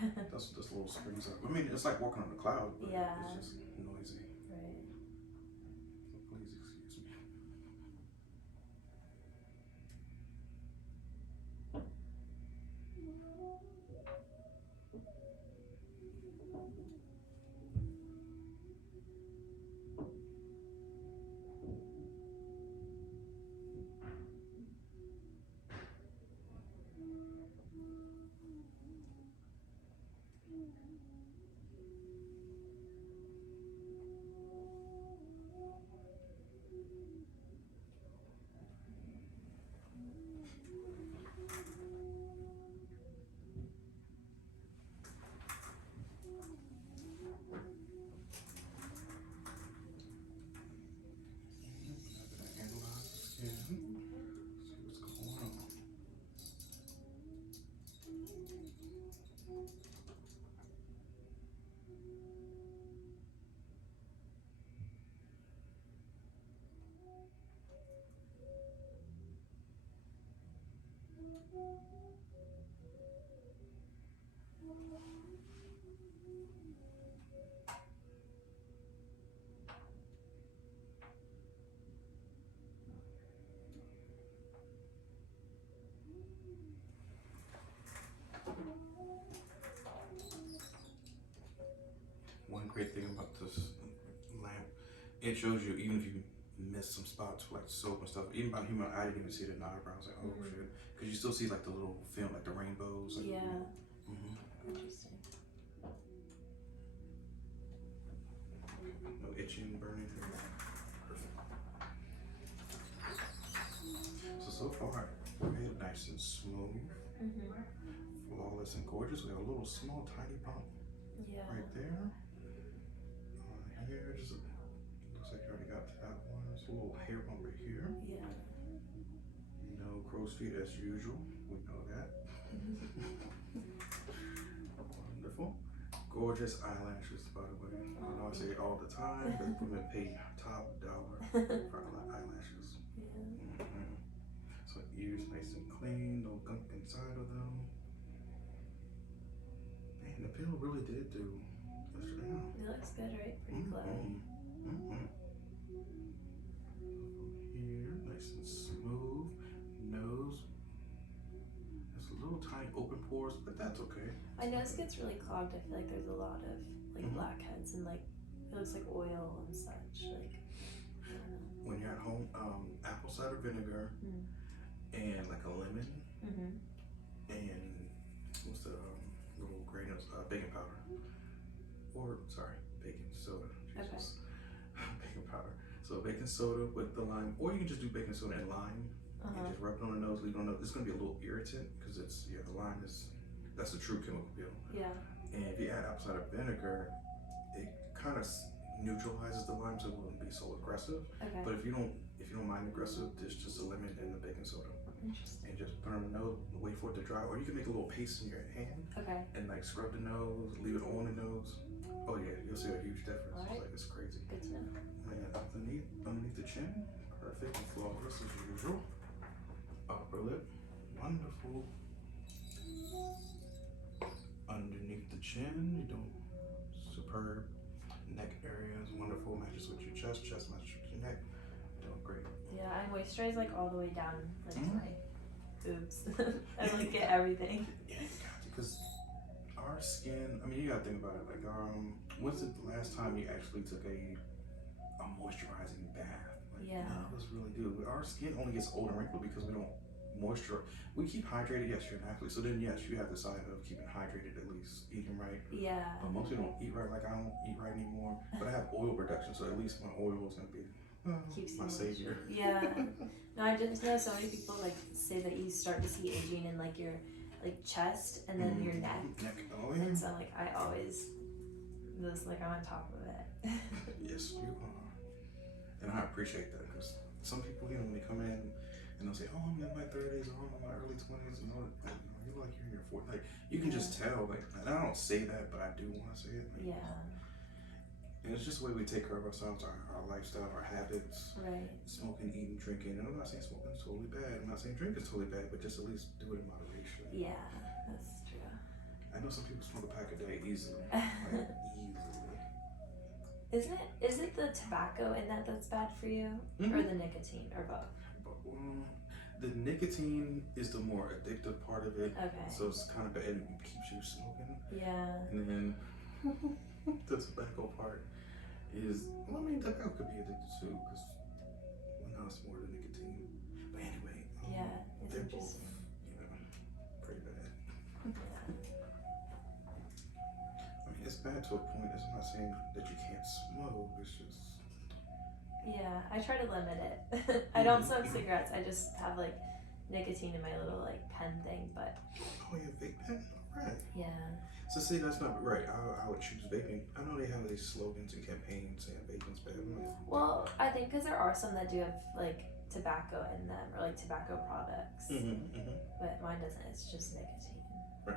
That's little springs up. I mean, it's like walking on a cloud, but Yeah. it's just noisy. Right. Please excuse me. Analyze the skin. See what's going on. One great thing about this lamp, it shows you even if you miss some spots like soap and stuff. Even by human eye, I didn't even see it in the eyebrows. Like, oh shit, because you still see like the little film, like the rainbows. Like, Yeah. Interesting. No itching, burning. Perfect. So far, we're nice and smooth, flawless and gorgeous. We have a little small, tiny bump right there. Here, just looks like you already got that one. There's a little hair bump right here. Yeah. No crow's feet as usual. We know that. Wonderful. Gorgeous eyelashes, by the way. I know I say it all the time, but women pay top dollar for eyelashes. Yeah. So ears nice and clean, no gunk inside of them. Man, the peel really did do. It looks good, right? Pretty glowy. Here, nice and smooth. Nose. There's a little tiny open pores, but that's okay. My nose gets really clogged. I feel like there's a lot of like blackheads and like it looks like oil and such. Like I don't know. When you're at home, apple cider vinegar and like a lemon and what's the little grain of baking powder, or sorry, baking soda. Jesus. Okay. Baking powder. So baking soda with the lime, or you can just do baking soda and lime and just rub it on the nose, leave it on the nose. It's gonna be a little irritant because it's the lime that's the true chemical peel. Yeah. And if you add apple cider vinegar, it kind of neutralizes the lime, so it wouldn't be so aggressive. Okay. But if you don't mind aggressive, there's just a lemon and the baking soda. Interesting. And just put on the nose, wait for it to dry, or you can make a little paste in your hand. Okay. And like scrub the nose, leave it on the nose. Oh yeah, you'll see a huge difference. All right. It's crazy. Good to know. And underneath the chin, perfect and flawless as usual. Upper lip, wonderful. Underneath the chin, you're doing superb. Neck area is wonderful, matches with your chest matches with your neck. Doing great. Yeah, I moisturize like all the way down like to my boobs. I like get everything. Yeah, you got to, because our skin, I mean, you gotta think about it. Like, when's the last time you actually took a moisturizing bath? Like, none of us really do. Our skin only gets old and wrinkled because we don't moisture. We keep hydrated, yes, you're an athlete. So then, yes, you have the side of keeping hydrated, at least eating right. Yeah. But most people don't eat right. Like, I don't eat right anymore. But I have oil production, so at least my oil is gonna be my savior. Yeah. No, I just know so many people like say that you start to see aging in like your like chest and then your neck. Oh yeah. And so like I always just like I'm on top of it. Yes, you are. And I appreciate that because some people, when they come in and they'll say, "Oh, I'm in my 30s, or I'm in my early 20s," and all that. You're like you're in your 40s. Like you can just tell. Like, and I don't say that, but I do want to say it. Like, yeah. And it's just the way we take care of ourselves, our lifestyle, our habits. Right. Smoking, eating, drinking. And I'm not saying smoking is totally bad. I'm not saying drinking is totally bad, but just at least do it in moderation. Yeah, that's true. I know know some people smoke a pack a day easily. Like, easily. Is it the tobacco in that's bad for you, or the nicotine, or both? The nicotine is the more addictive part of it. Okay. So it's kind of bad. It keeps you smoking. Yeah. And then the tobacco part is, well, I mean, tobacco could be addicted too, because now it's more the nicotine. But anyway, yeah, it's they're both, interesting. Pretty bad. Yeah. I mean, it's bad to a point. I'm not saying that you can't smoke. It's just. Yeah, I try to limit it. I don't smoke cigarettes. I just have like nicotine in my little like pen thing, but. Oh, you vape pen? Right. Yeah. So see, that's not right. I would choose vaping. I know they have these slogans and campaigns saying vaping's bad. Well, I think because there are some that do have like tobacco in them or like tobacco products, but mine doesn't. It's just nicotine. Right.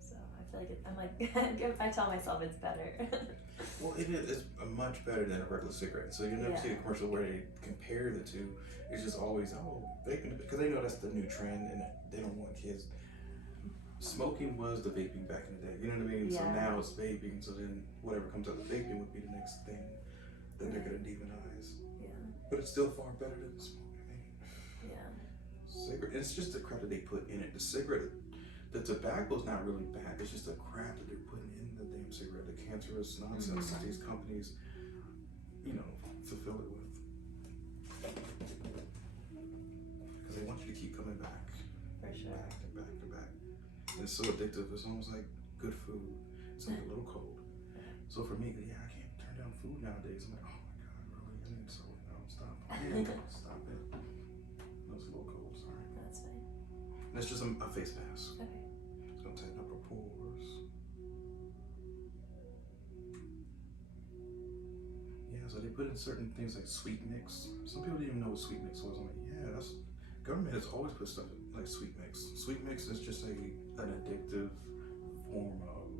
So I feel like I'm like I tell myself it's better. Well, it is. It's much better than a regular cigarette. So you never see a commercial where they compare the two. It's just always vaping, because they know that's the new trend and they don't want kids. Smoking was the vaping back in the day. You know what I mean? Yeah. So now it's vaping. So then whatever comes out of vaping would be the next thing that they're gonna demonize. Yeah. But it's still far better than smoking. Yeah. Cigarette. It's just the crap that they put in it. The cigarette. The tobacco's not really bad. It's just the crap that they're putting in the damn cigarette. The cancerous nonsense that these companies, fulfill it with. Because they want you to keep coming back. For sure. Back and back and back. And it's so addictive. It's almost like good food. It's like a little cold. So for me, I can't turn down food nowadays. I'm like, oh my God, really? I need so stop. Stop it. No, it's a little cold. Sorry. That's fine. That's just a face mask. Okay. It's gonna tighten up her pores. Yeah, so they put in certain things like sweet mix. Some people didn't even know what sweet mix was. I'm like, yeah, government has always put stuff like sweet mix. Sweet mix is just an addictive form of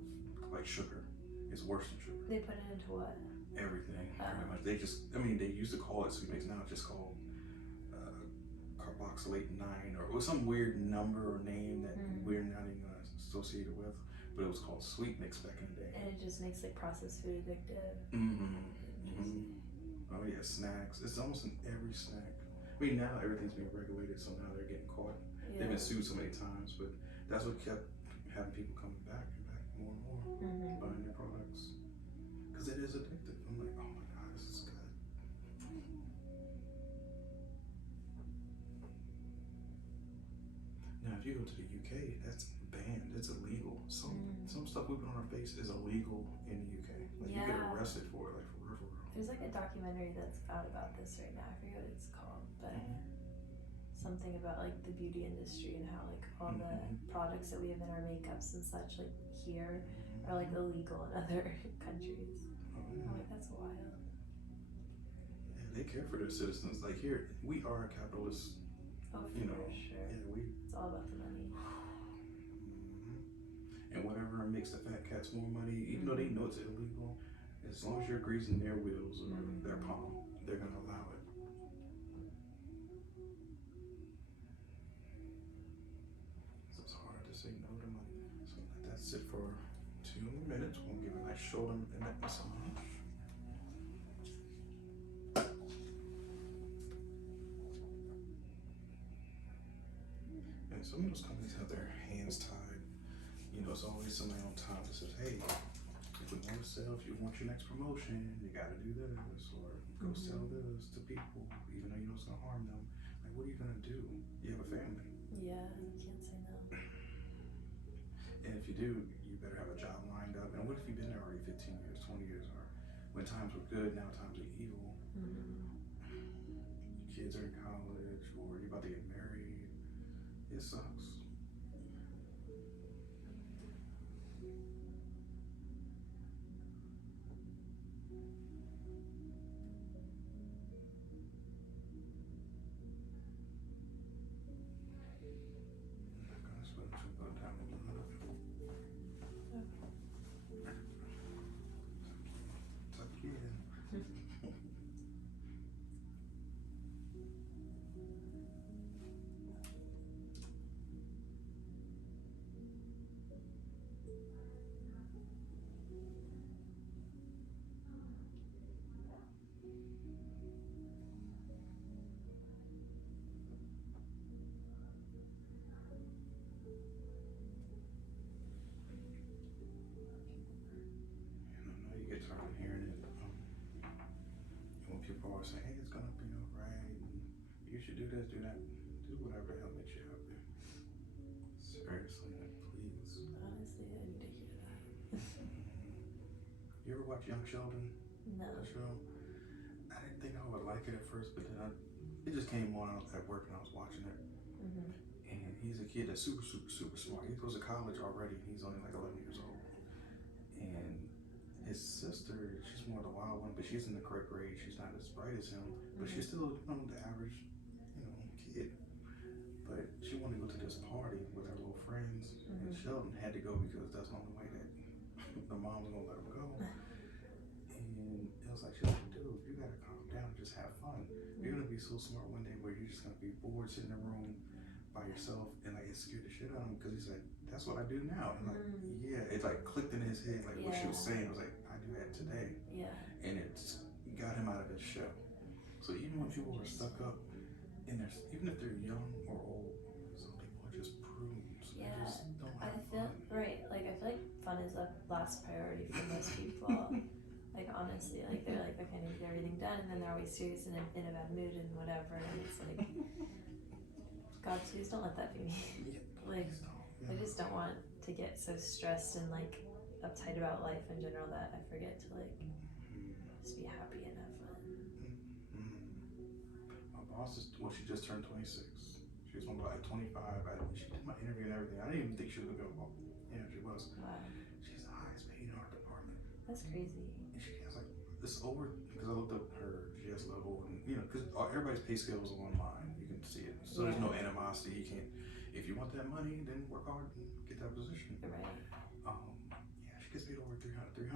like sugar. It's worse than sugar. They put it into what? Everything, pretty much. They used to call it sweet mix. Now it's just called carboxylate 9, or it was some weird number or name that we're not even associated with, but it was called sweet mix back in the day. And it just makes like processed food addictive. Oh yeah, snacks. It's almost in every snack. I mean, now everything's being regulated, so now they're getting caught. Yeah. They've been sued so many times, but that's what kept having people coming back and back more and more, buying their products, because it is addictive. I'm like, oh my God, this is good. Now, if you go to the UK, that's banned. It's illegal. Some stuff we put on our face is illegal in the UK. Like you get arrested for it, like for real. There's like a documentary that's out about this right now. I forget what it's called, but something about like the beauty industry and how like all the products that we have in our makeups and such like here are like illegal in other countries. I'm like, that's wild. Yeah, they care for their citizens. Like here, we are a capitalist. Oh, for sure. Yeah, it's all about the money. And whatever makes the fat cats more money, even though they know it's illegal, as long as you're greasing their wheels or their palm, they're gonna allow it. So it's hard to say no to money. So let that sit for 2 minutes. We'll give a nice shoulder and neck massage. And some of those companies have their hands tied. It's always somebody on top that says, hey, if you want to sell, if you want your next promotion, you got to do this, or go sell this to people, even though you know it's going to harm them. Like, what are you going to do? You have a family. Yeah, you can't say no. And if you do, you better have a job lined up. And what if you've been there already 15 years, 20 years, or when times were good, now times are evil. Your kids are in college, or you're about to get married. It sucks. you do this, do that, do whatever the hell makes you happy. Seriously, like, please. Honestly, I need to hear that. You ever watch Young Sheldon? No. The show? I didn't think I would like it at first, but then it just came on at work and I was watching it. And he's a kid that's super, super, super smart. He goes to college already. He's only like 11 years old. And his sister, she's more the wild one, but she's in the correct grade. She's not as bright as him, but she's still the average, kid. But she wanted to go to this party with her little friends, and Sheldon had to go because that's the only way that the mom was gonna let him go. And it was like, Sheldon, dude, you gotta calm down and just have fun. You're gonna be so smart one day where you're just gonna be bored sitting in a room by yourself, and like it scared the shit out of him because he's like, that's what I do now. And like, yeah, it like clicked in his head, like what she was saying. I was like, I do that today. Yeah. And it got him out of his shell. So even when people are stuck up in their, even if they're young or old, some people are just prunes. Yeah. They just don't have feel fun. right. Like I feel like fun is the last priority for most people. Like honestly, like they're like, okay, I need to get everything done, and then they're always serious and in a bad mood and whatever. And it's like, God, please don't let that be me. Like, I just don't want to get so stressed and like uptight about life in general that I forget to like just be happy and have fun. My boss is, well, she just turned 26. She was like 25. She did my interview and everything. I didn't even think she was gonna go. Yeah, she was. Wow. She's the highest paid in our department. That's crazy. And she has like this over, because I looked up her GS level, and because everybody's pay scale is online. You can see it. So there's no animosity. You can't, if you want that money, then work hard and get that position. Right. Yeah, she gets paid over $314,000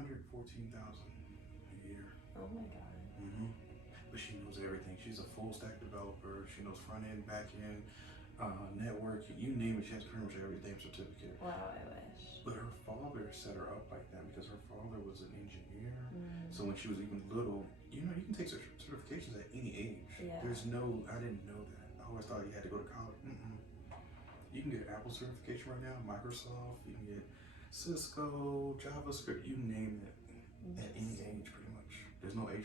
a year. Oh my God. But she knows everything. She's a full stack developer. She knows front end, back end, network, you name it. She has pretty much every damn certificate. Wow, I wish. But her father set her up like that because her father was an engineer. So when she was even little, you can take certifications at any age. Yeah. There's no, I didn't know that. I always thought you had to go to college. You can get Apple certification right now, Microsoft, you can get Cisco, JavaScript, you name it, at any age pretty much. There's no age